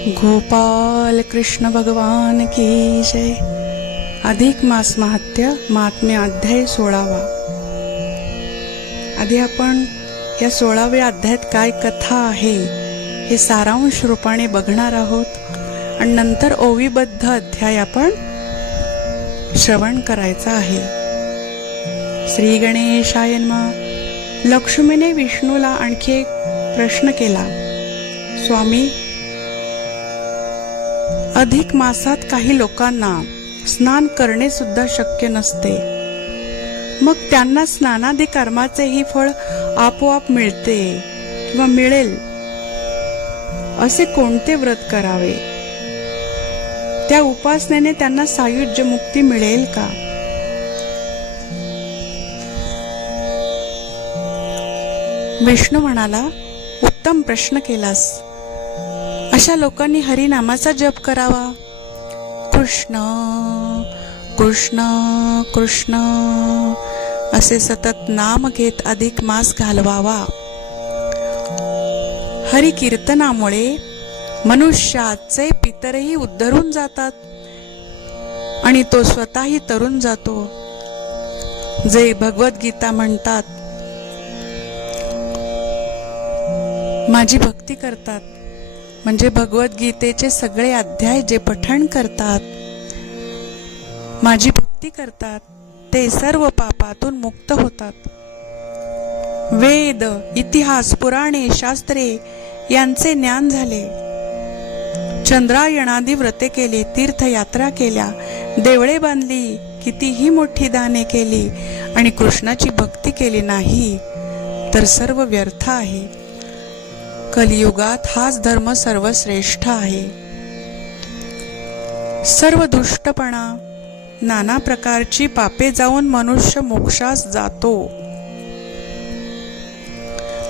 गोपाल कृष्ण भगवान की जय। अधिक मास महात्म्य महात्म्य अध्याय 16वा। आधी आपण या 16व्या अध्यायात काय कथा आहे हे सारांश रूपाने बघणार आहोत आणि नंतर ओवीबद्ध अध्याय आपण श्रवण करायचा आहे। श्री गणेशाय नमः। लक्ष्मीने विष्णूला आणखी एक प्रश्न केला, स्वामी, अधिक मासात काही लोकांना स्नान करणे सुद्धा शक्य नसते, मग त्यांना स्नानादी कर्माचेही फळ आपोआप मिळते किंवा मिळेल असे कोणते व्रत करावे? त्या उपासनेने त्यांना सायुज्य मुक्ती मिळेल का? विष्णू म्हणाला, उत्तम प्रश्न केलास। अशा लोकांनी हरिनामाचा जप करावा। कृष्ण कृष्ण कृष्ण असे सतत नाम घेत अधिक मास घालवावा। हरी कीर्तनामुळे मनुष्याचे पितरही उद्धरून जातात आणि तो स्वतःही तरून जातो। जे भगवद्गीता म्हणतात, माझी भक्ती करतात म्हणजे भगवद्गीतेचे सगळे अध्याय जे पठण करतात, माझी भक्ती करतात, ते सर्व पापातून मुक्त होतात। वेद, इतिहास, पुराणे, शास्त्रे यांचे ज्ञान झाले, चंद्रायणादी व्रते केली, तीर्थयात्रा केल्या, देवळे बांधली, कितीही मोठी दाने केली आणि कृष्णाची भक्ती केली नाही तर सर्व व्यर्थ आहे। कलियुगात हाच धर्म सर्वश्रेष्ठ आहे। सर्व दुष्टपणा, नाना प्रकारची पापे जाऊन मनुष्य मोक्षास जातो।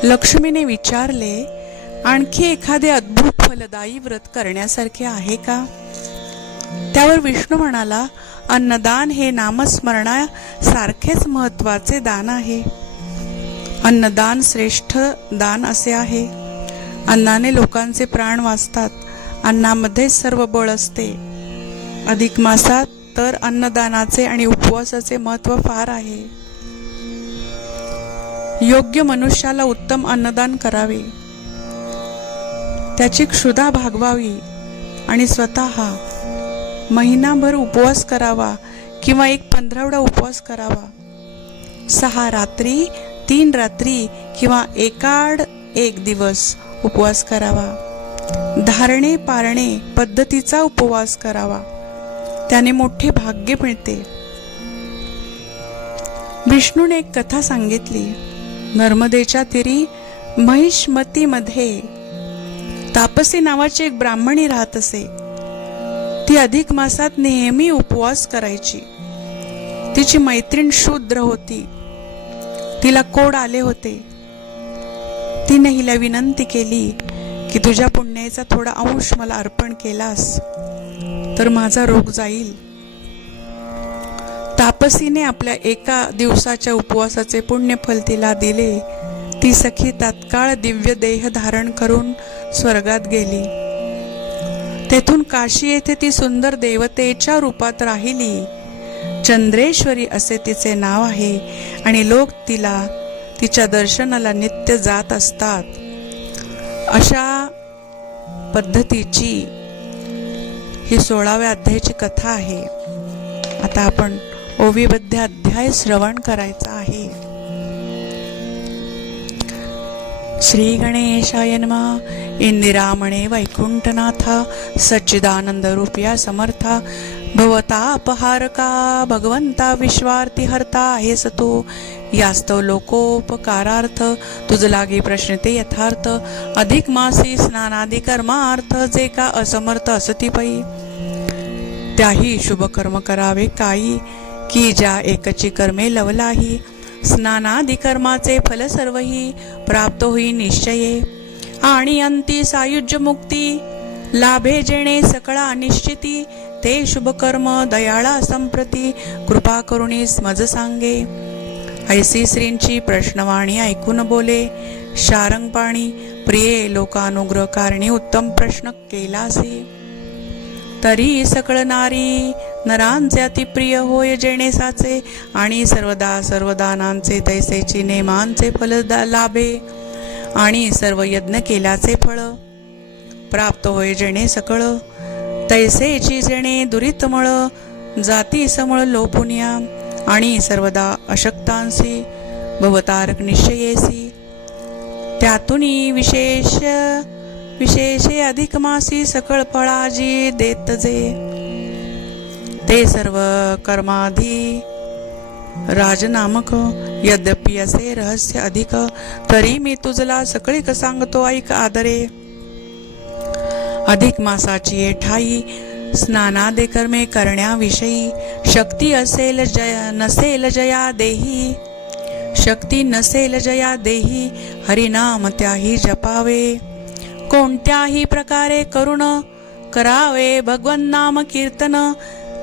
लक्ष्मीने विचारले, आणखी एखादे अद्भुत फलदायी व्रत करण्यासारखे आहे का? त्यावर विष्णू म्हणाला, अन्नदान हे नामस्मरणा सारखेच महत्वाचे दान आहे। अन्नदान श्रेष्ठ दान असे आहे। अन्नाने लोकांचे प्राण वाचतात, अन्नामध्ये सर्व बळ असते। अधिक मासात तर अन्नदानाचे आणि उपवासाचे महत्त्व फार आहे। योग्य मनुष्याला उत्तम अन्नदान करावे, त्याची क्षुधा भागवावी आणि स्वतः महिनाभर उपवास करावा किंवा एक 15 उपवास करावा। 6 रात्री 3 रात्री किंवा एकाड 1 दिवस उपवास करावा। धारणे पारणे पद्धतीचा उपवास करावा, त्याने मोठे भाग्य मिळते। विष्णूने एक कथा सांगितली। नर्मदेच्या तीरी महिष्मती मध्ये तापसी नावाची एक ब्राह्मणी राहत असे। ती अधिक मासात नेहमी उपवास करायची। तिची मैत्रीण शूद्र होती, तिला कोड आले होते। तिने हिला विनंती केली की तुझ्या पुण्याचा थोडा अंश मला अर्पण केलास तर माझा रोग जाईल। तापसीने आपल्या एका दिवसाच्या उपवासाचे पुण्यफल तिला दिले। ती सखी तात्काळ दिव्य देह धारण करून स्वर्गात गेली। तेथून काशी येथे ती सुंदर देवतेच्या रूपात राहिली। चंद्रेश्वरी असे तिचे नाव आहे आणि लोक तिच्या दर्शनाला नित्य जात असतात। अशा पद्धतीची ही 16व्या अध्यायाची कथा आहे। आता आपण ओवीबद्ध अध्याय श्रवण करायचा आहे। श्री गणेशाय नमः। इंदिरामणे वैकुंठनाथा सच्चिदानंद रूपिया समर्था भवतापहारका भगवंता विश्वार्थी हरता आहेस तू। यास्तव लोकोपकारार्थ तुझ लागे प्रश्न ते यथार्थ। अधिक मासी स्नानादी कर्मार्थ जे का असमर्थ असती पै। त्याही शुभ कर्म करावे काही की ज्या एकची कर्मे लवलाही। स्नानादी कर्माचे फल सर्वही प्राप्त होई निश्चये। आणि अंती सायुज्य मुक्ती लाभे जेणे सकळा अनिश्चिती। ते शुभ कर्म दयाळा संप्रती कृपा करुणी मज सांगे। ऐसी श्रींची प्रश्नवाणी ऐकून बोले शारंगपाणी प्रिये लोकानुग्रह कारणी उत्तम प्रश्न केलासी. तरी सकळ नारी नरांचे अतिप्रिय होय जेणे साचे, आणि सर्वदा सर्वदानांचे तैसेची नेमांचे फल लाभे, आणि सर्व यज्ञ केल्याचे फळ प्राप्त होय जेणे सकळ, तैसेची जेणे दुरितमळ जाती समळ लोपुनिया, आणि सर्वदा अशक्तांसी भवतारक निश्चयेसी. त्यातुनी विशेषे अधिक मासी सकळ फळाजी देत जे, ते सर्व कर्माधी राजनामक. यद्यपि असे रहस्य अधिक, तरी मी तुझला सकळीक सांगतो ऐक आदरे. अधिक मासाची ठाई स्नानादे कर्मे करण्याविषयी, शक्ती असेल नसेल जया देही, शक्ती नसेल जया देही, हरिनाम त्याही जपावे. कोणत्याही प्रकारे करुण करावे भगवन नाम कीर्तन,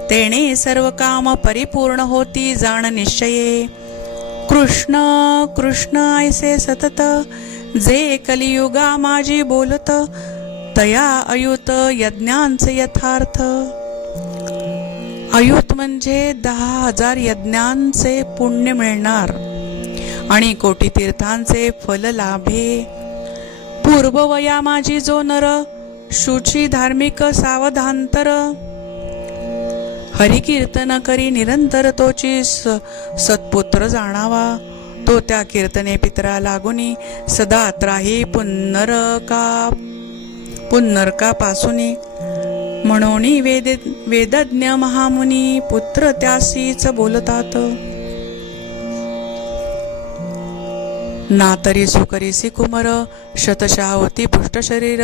तेणे सर्व काम परिपूर्ण होती जाण निश्चये. कृष्ण कृष्ण ऐसे सतत, जे कलियुगा माझी बोलत, तया अयुत यज्ञांचे यथार्थ. अयुत म्हणजे 10,000 यज्ञांचे पुण्य मिळणार, आणि कोटी तीर्थांचे फल लाभे. पूर्ववया माझी जो नर, शुची धार्मिक सावधांतर, हरिकीर्तन करी निरंतर तोची सत्पुत्र जाणावा. तो त्या कीर्तने पितरा लागुनी, सदा त्राही पुनर्का पासुनी. म्हणोनी वेदज्ञ महामुनी, पुत्र त्यासीच बोलतात. ना तरी सुकरीसी कुमर, शतशः होती पुष्ट शरीर,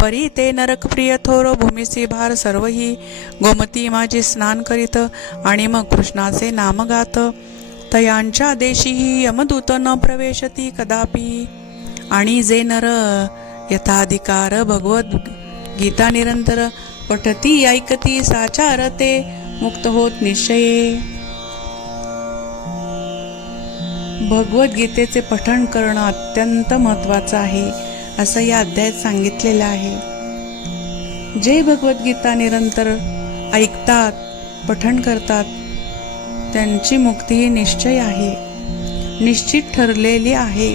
परी ते नरक प्रिय थोर भूमिसी भार सर्वही. गोमती माझी स्नान करीत, आणि मग कृष्णाचे नाम गात, तयांच्या देशीही यमदूत न प्रवेशती कदापि. आणि जे नर यथाधिकार भगवत गीता निरंतर पठती ऐकती साचार, ते मुक्त होत निश्चये. भगवद्गीतेचे पठण करणं अत्यंत महत्त्वाचं आहे, असं या अध्यायात सांगितलेलं आहे. जे भगवद्गीता निरंतर ऐकतात, पठण करतात, त्यांची मुक्ती ही निश्चय आहे, निश्चित ठरलेली आहे.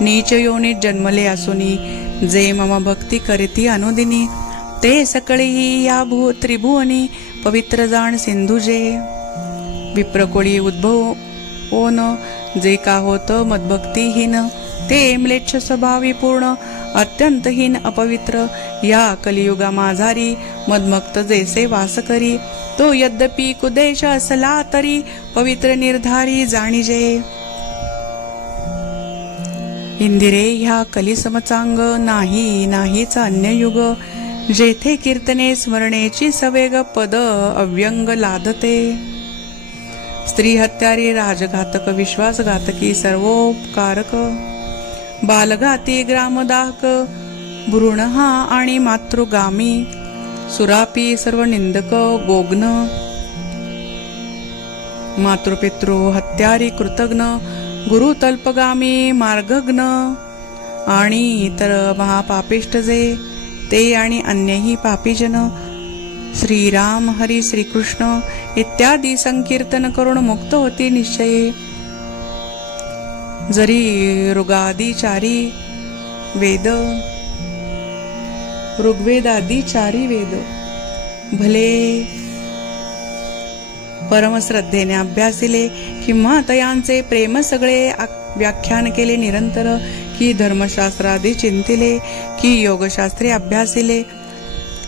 नीच योनीत जन्मले असुनी, जे मम भक्ती करीती अनुदिनी, ते सकळी या त्रिभुवनी पवित्र जाण सिंधुजे. विप्रकोळी उद्भव ओन, जे का होत मदभक्तीहीन, ते म्लेच्छ स्वभावी पूर्ण अत्यंतहीन अपवित्र. या कलियुगा माझारी मदमक्त जैसे वास करी, तो यद्यपि कुदेश असला तरी पवित्र निर्धारी जाणीजे. इंदिरे ह्या कलिसमचांग, नाहीचा अन्य युग, जेथे कीर्तने स्मरणेची सवेग पद अव्यंग लादते. स्त्री हत्यारी राजघातक विश्वासघातकी सर्वोपकारक, बालघाती ग्रामदाहक भ्रूणहा आणि मातृगामी, सुरापी सर्व निंदक गोग्न, मातृपितृ हत्यारी कृतघ्न, गुरु तल्पगामी मार्गघ्न, आणि इतर महापापिष्ट जे ते आणि अन्यही पापीजन. श्रीराम हरी श्रीकृष्ण इत्यादी संकीर्तन करून मुक्त होती निश्चये. जरी ऋगादिचारी वेद, ऋग्वेदादिचारी वेद भले परमश्रद्धेने अभ्यासिले, किंवा तयांचे प्रेम सगळे व्याख्यान केले निरंतर, की धर्मशास्त्रादी चिंतिले, की योगशास्त्रे अभ्यासिले,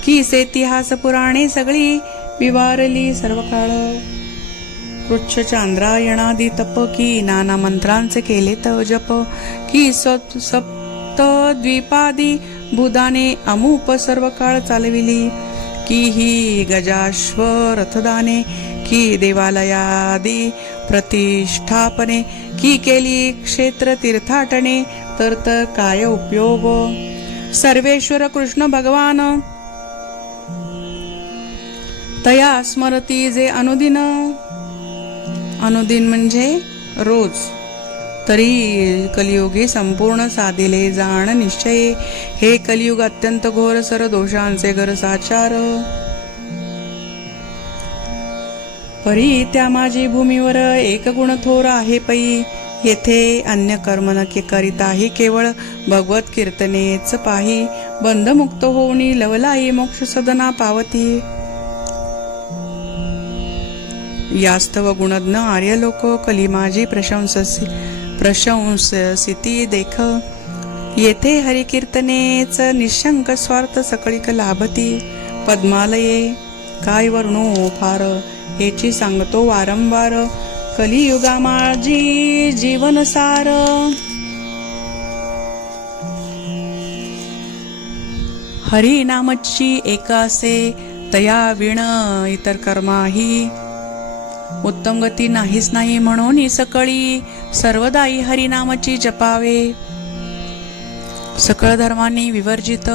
की सेतिहास पुराणे सगळी विवारली सर्व काळ, कृच्छ चांद्रायणादी तप, की नाना मंत्रांचे केले तव जप, की सप्त द्वीपादी भूदाने अमूप सर्व काळ चालविली, की ही गजाश्व रथदाने, की देवालयादी प्रतिष्ठापने, की केली क्षेत्र तीर्थाटने, तर काय उपयोग. सर्वेश्वर कृष्ण भगवान तया स्मरती जे अनुदिन, अनुदिन म्हणजे रोज, तरी कलियुगी संपूर्ण साधिले जाण निश्चये. हे कलियुग अत्यंत घोर सर दोषांचे घर साचार. परी त्या माझी भूमीवर एक गुण थोर आहे पै. येथे अन्य कर्म न करिताही केवळ भगवत कीर्तनेच पाही. बंधमुक्त होऊनी लवलाई मोक्ष सदना पावती. यास्तव गुणज्ञ आर्य लोक कली माझी प्रशंसिती देख. येथे हरिकीर्तनेच निशंक स्वार्थ सकळीक लाभती. पद्मालये काय वर्णो फार हेची सांगतो वारंवार. कलियुगा माझी जीवनसार. हरी नामची एक असे तया विण इतर कर्माही. उत्तम गती नाहीच नाही म्हणून सकळी सर्वदाई हरिनामाची जपावे. सकळ धर्मांनी विवर्जित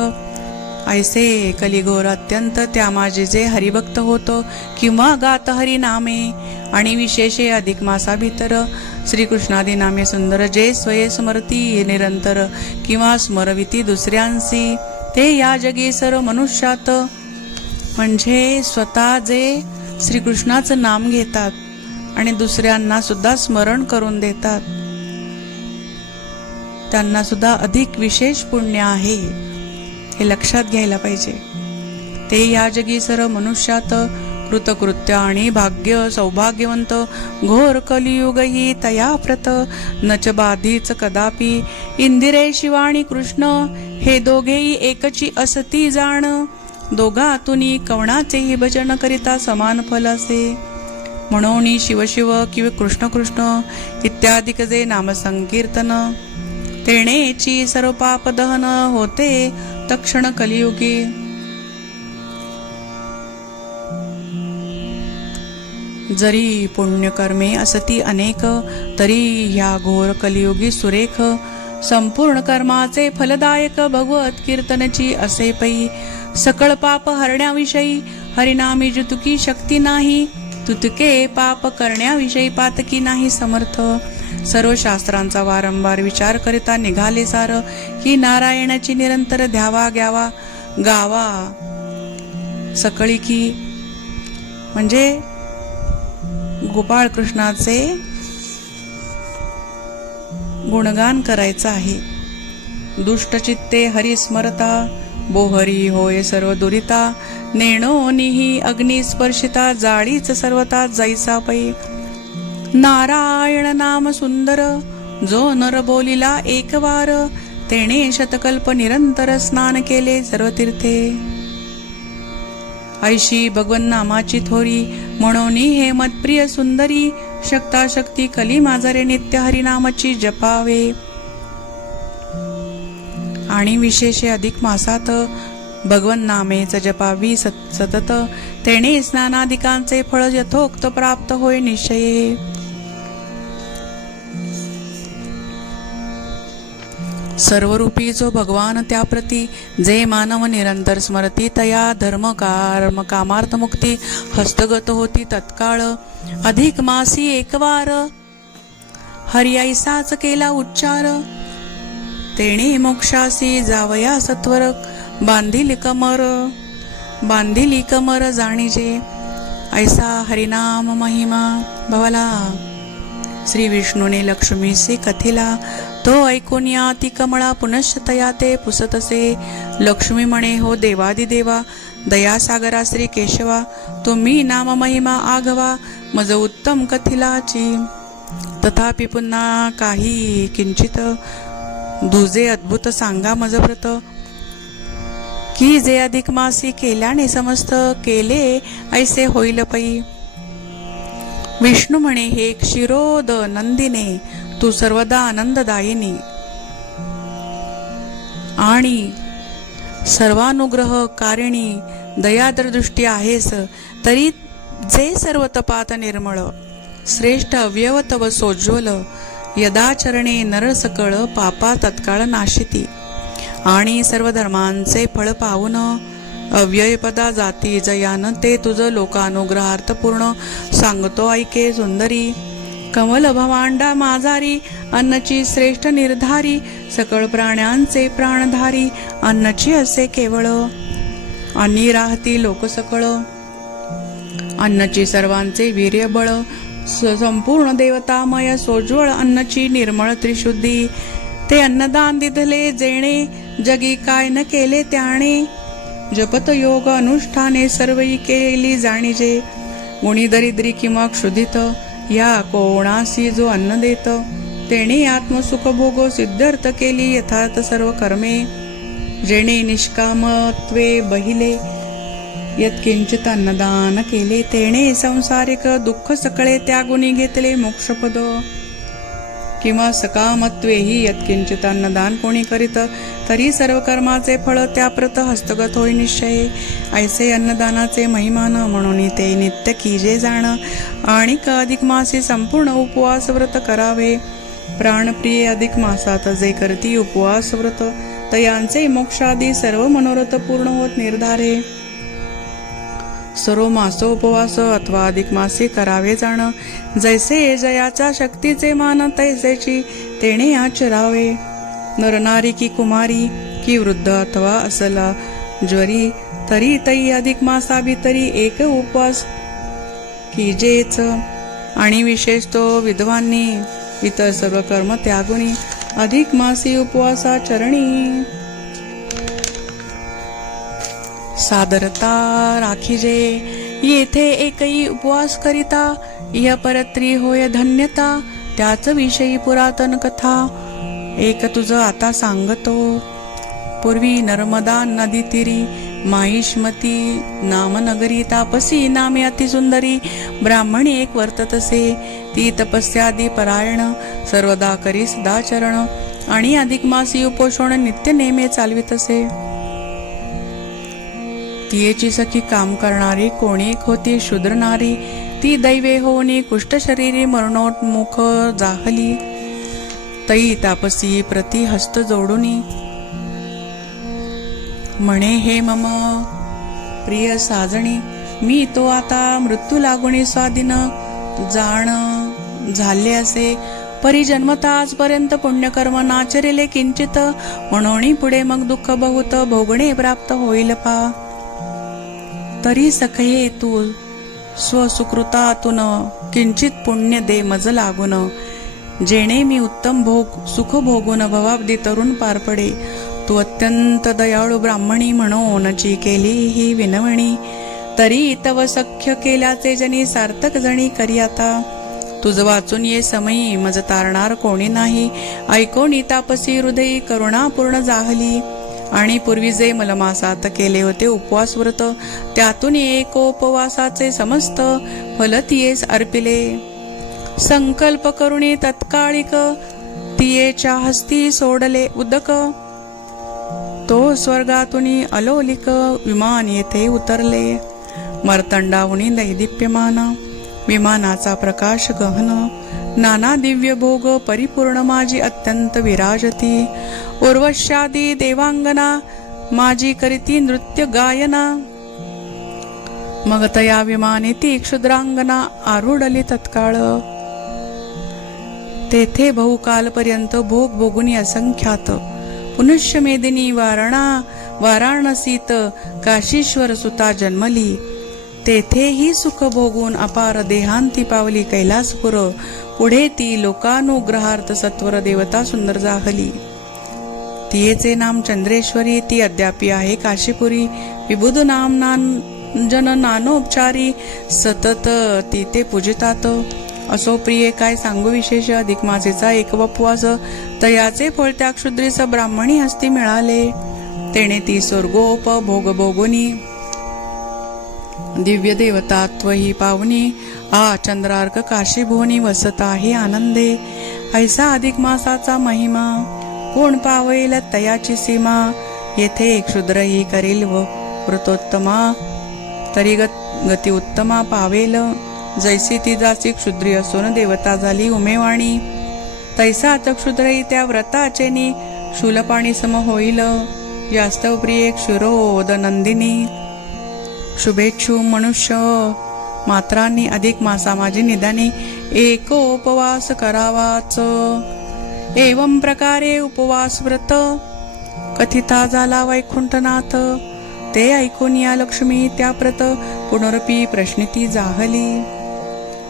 ऐसे कलिघोर अत्यंत त्या माझे जे हरिभक्त होतो किंवा गात हरिनामे. आणि विशेषे अधिक मासा भीतर श्रीकृष्णादी नामे सुंदर जे स्वये स्मरती निरंतर किंवा स्मरविती दुसऱ्यांसी. ते या जगी सर्व मनुष्यात म्हणजे स्वतः जे श्रीकृष्णाचं नाम घेतात आणि दुसऱ्यांना सुद्धा स्मरण करून देतात त्यांना सुद्धा अधिक विशेष पुण्य आहे, हे लक्षात घ्यायला पाहिजे. ते या जगी सर्व मनुष्यात कृतकृत्य आणि भाग्य सौभाग्यवंत घोर कलियुगही तया प्रत नच बाधीच कदापि. इंदिरे शिवाणी कृष्ण हे दोघेही एकची असती जाण. दोघातुनी कवणाचेही भजन करिता समान फल असे. म्हणून शिवशिव किंवा कृष्ण कृष्ण इत्यादिक जे नामसंकीर्तन तेणेची सर्व पाप दहन होते तक्षण कलियुगी. जरी पुण्यकर्मे असती अनेक तरी ह्या घोर कलियुगी सुरेख. संपूर्ण कर्माचे फलदायक भगवत कीर्तनची असे पै. सकळ पाप हरण्याविषयी हरिनामी जुतुकी शक्ती नाही. तुतके पाप करण्याविषयी पातकी नाही समर्थ. सर्व शास्त्रांचा वारंवार विचार करिता निघाले सार की नारायणाची निरंतर ध्यावा घ्यावा गावा सकळी की. म्हणजे गोपाळ कृष्णाचे गुणगान करायचं आहे. दुष्टचित्ते हरी स्मरता बोहरी होय सर्व दुरिता. नेणो निही अग्निस्पर्शिता जाळीच सर्वता जैसा पै. नारायण नाम सुंदर जो नर बोलिला एक वार. तेणे शतकल्प निरंतर स्नान केले सर्व तीर्थे. ऐशी भगवन नामाची थोरी म्हणून हे मतप्रिय सुंदरी. शक्ता शक्ती कली माझरे नित्य हरिनामाची जपावे. आणि विशेषे अधिक मासात भगवन नामेच जपावी सतत. तेणे स्नानादिकांचे फळ यथोक्त प्राप्त होय निश्चये. सर्वरूपी जो भगवान त्याप्रती जे मानव निरंतर स्मरती तया धर्म कर्म कामार्थ मुक्ती हस्तगत होती तत्काळ. अधिक मासी एकवार हरियाईसाच केला उच्चार. तेणे मोक्षासी जावया सत्वर बांधिली कमर जाणीजे. ऐसा हरिनाम महिमा भवला. श्री विष्णूने लक्ष्मीसे कथिला तो ऐकून या ती कमळा पुनश्चतया ते पुसतसे. लक्ष्मी म्हणे हो देवादिदेवा दयासागरा श्री केशवा. तुम्ही नाम महिमा आघवा मज उत्तम कथिलाची. तथापि पुन्हा काही किंचित दुजे अद्भुत सांगा मज व्रत. की जे अधिक मासी केल्याने समस्त केले ऐसे होईल पै. विष्णू म्हणे हे क्षीरोद नंदिने तू सर्वदा आनंददायिनी आणि सर्वानुग्रह कारिणी दयाद्र दृष्टी आहेस. तरी जे सर्व तपात निर्मळ श्रेष्ठ अवयव तव सोज्वल. यदाचरणे नर सकळ पापा तत्काळ नाशिती. आणि सर्व धर्मांचे फळ पाहून अव्ययपदा जाती जयान ते तुझ लोकानुग्रहार्थ पूर्ण सांगतो ऐके सुंदरी. कमल भवांडा माझारी अन्नची श्रेष्ठ निर्धारी सकळ प्राण्यांचे प्राणधारी अन्नची असे केवळ अन्नी राहती लोक सकळ अन्नची सर्वांचे वीर्य बळ संपूर्ण देवतामय सोज्वळ अन्नची निर्मळ त्रिशुद्धी ते अन्नदान दिधले जेणे जगी काय न केले त्याने जपत योग अनुष्ठाने सर्वई केली जाणीजे गुणी दरिद्री किंवा क्षुधित या कोणासी जो अन्न देत तेणे आत्मसुख भोगो सिद्ध्यर्थ केली यथार्थ सर्व कर्मे जेणे निष्कामत्वे बहिले यत्किंचित अन्नदान केले तेणे संसारिक दुःख सकळे त्या गुणी घेतले मोक्षपद किंवा सकामत्वेही यत्किंचित अन्नदान कोणी करीत तरी सर्व कर्माचे फळ त्या प्रत हस्तगत होई निश्चय ऐसे अन्नदानाचे महिमान म्हणून ते नित्य कीजे जाण आणि अधिक मासी संपूर्ण उपवास व्रत करावे प्राणप्रिय अधिक मासात जे करती उपवास व्रत तयांचे मोक्षादी सर्व मनोरथ पूर्ण होत निर्धारे सर्व मासोपवास अथवा अधिक मासे करावे जाण जैसे जयाच्या शक्तीचे मान तैसेची तेणे आचरावे नरनारी की कुमारी की वृद्ध अथवा असला ज्वरी तरी तई अधिक मासा भीतरी एक उपवास कीजेच आणि विशेष तो विद्वांनी इतर सर्व कर्म त्यागुनी अधिक मासी उपवासा चरणी सादरता राखीजे येथे एकही उपवास करिता इह परत्री होय धन्यता त्याच विषयी पुरातन कथा एक तुझं आता सांगतो पूर्वी नर्मदा नदी तीरी माहिष्मती नामनगरी तापसी नामे अतिसुंदरी ब्राह्मणी एक वर्ततसे ती तपस्यादी परायण सर्वदा करी सदाचरण आणि अधिक मासी उपोषण नित्य नेमे चालवित असे तियेची सखी काम करणारी कोणी एक होती शूद्र नारी ती दैवे होनी कुष्ठ शरीरी मरणोन्मुख जाहली तई तापसी प्रति हस्त जोडुनी म्हणे हे मम प्रिय साजणी मी तो आता मृत्यू लागुनी स्वाधीन जाण झाले असे परिजन्मता आजपर्यंत पुण्यकर्म नाचरिले किंचित म्हणून पुढे मग दुःख बहुत भोगणे प्राप्त होईल पा तरी सखे तू स्वसुकृतातून किंचित पुण्य दे मज लागून जेणे मी उत्तम भोग सुख भोगून भवाब्दी तरुण पार पडे तू अत्यंत दयाळू ब्राह्मणी म्हणूनची केली ही विनवणी तरी तव सख्य केल्याचे जनी सार्थक जणी करी आता तुझ वाचून ये समयी मज तारणार कोणी नाही ऐकोनी तापसी हृदयी करुणापूर्ण जाहली आणि पूर्वी जे मलमासात केले होते उपवास व्रत त्यातून एकोपवासाचे समस्त फल तियेस अर्पिले संकल्प करुणी तत्कालिक तियेच्या हस्ती सोडले उदक तो स्वर्गातून अलोलिक विमान येथे उतरले मर्तंडाहुनी दैदिप्यमान विमानाचा प्रकाश गहन नाना दिव्य भोग परिपूर्ण माझी अत्यंत विराजती उर्वश्यादी देवांगना माझी करीती नृत्य गायना मग तया विमाने ती क्षुद्रांगना आरूढली तत्काळ तेथे बहुकालपर्यंत भोग भोगुनी असंख्यात पुनश्य मेदिनी वाराणसीत काशीश्वर सुता जन्मली तेथेही सुख भोगून अपार देहांती पावली कैलासपुर पुढे ती लोकानुग्रहार्थ सत्वर देवता सुंदर जाहली तियेचे नाम चंद्रेश्वरी ती अद्यापी आहे काशीपुरी विबुध नाम जन नानोपचारी सतत ती ते पूजितात असो प्रिये काय सांगू विशेष अधिक मासेचा एक उपवास तयाचे फळ त्या क्षुद्रीस ब्राह्मणी हस्ती मिळाले तेने ती स्वर्गोप भोग भोगुनी दिव्य देवतात्व ही पावनी आ चंद्रार्क काशी भुवनी वसत आहे आनंदे ऐसा अधिक मासाचा महिमा कोण पावेल तयाची सीमा येथे क्षुद्र ही करील व व्रतोत्तमा तरी गती उत्तमा पावेल जैसी ती जाची क्षुद्री असून देवता झाली उमेवाणी तैसा क्षुद्रही त्या व्रताचेनी शूलपाणी सम होईल यास्तव प्रिय क्षुरोद नंदिनी शुभेच्छू मनुष्य मात्रांनी अधिक मासा माझी निदाने एकोपवास करावाच. एवं प्रकारे उपवास व्रत कथिता झाला वैकुंठनाथ. ते ऐकून या लक्ष्मी त्या प्रत पुनरपी प्रश्निती जाहली.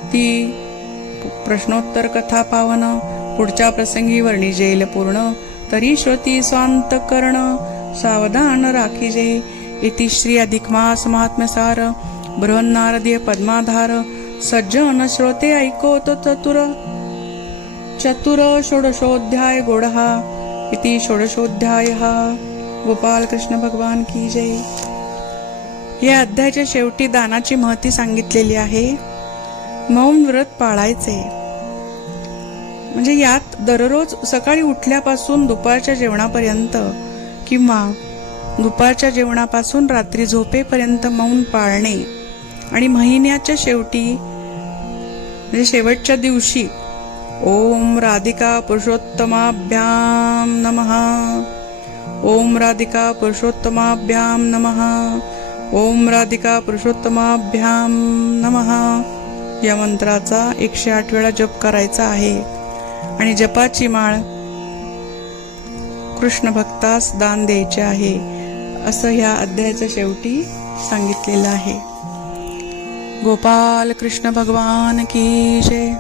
ती प्रश्नोत्तर कथा पावन पुढच्या प्रसंगी वर्णिजेल पूर्ण. तरी श्रुती स्वांत कर्ण सावधान राखीजे. इति श्री अधिक मास महात्म्यसार बृहन्नारदीय पद्माधार. सज्जन श्रोते ऐकोत चतुर षोडशोध्याय गोडहा. इति षोडशोध्यायः. गोपाल कृष्ण भगवान की जय. या अध्यायाच्या शेवटी दानाची महती सांगितलेली आहे. मौन व्रत पाळायचे म्हणजे यात दररोज सकाळी उठल्यापासून दुपारच्या जेवणापर्यंत किंवा दुपारच्या जेवणापासून रात्री झोपेपर्यंत मौन पाळणे आणि महिन्याच्या शेवटी म्हणजे शेवटच्या दिवशी ओम राधिका पुरुषोत्तमाभ्याम नमः, ओम राधिका पुरुषोत्तमाभ्याम नमः, ओम राधिका पुरुषोत्तमाभ्याम नमः या मंत्राचा 108 वेळा जप करायचा आहे. आणि जपाची माळ कृष्ण भक्तास दान द्यायचे आहे असं ह्या अध्यायाच्या शेवटी सांगितलेलं आहे. गोपाल कृष्ण भगवान की जय.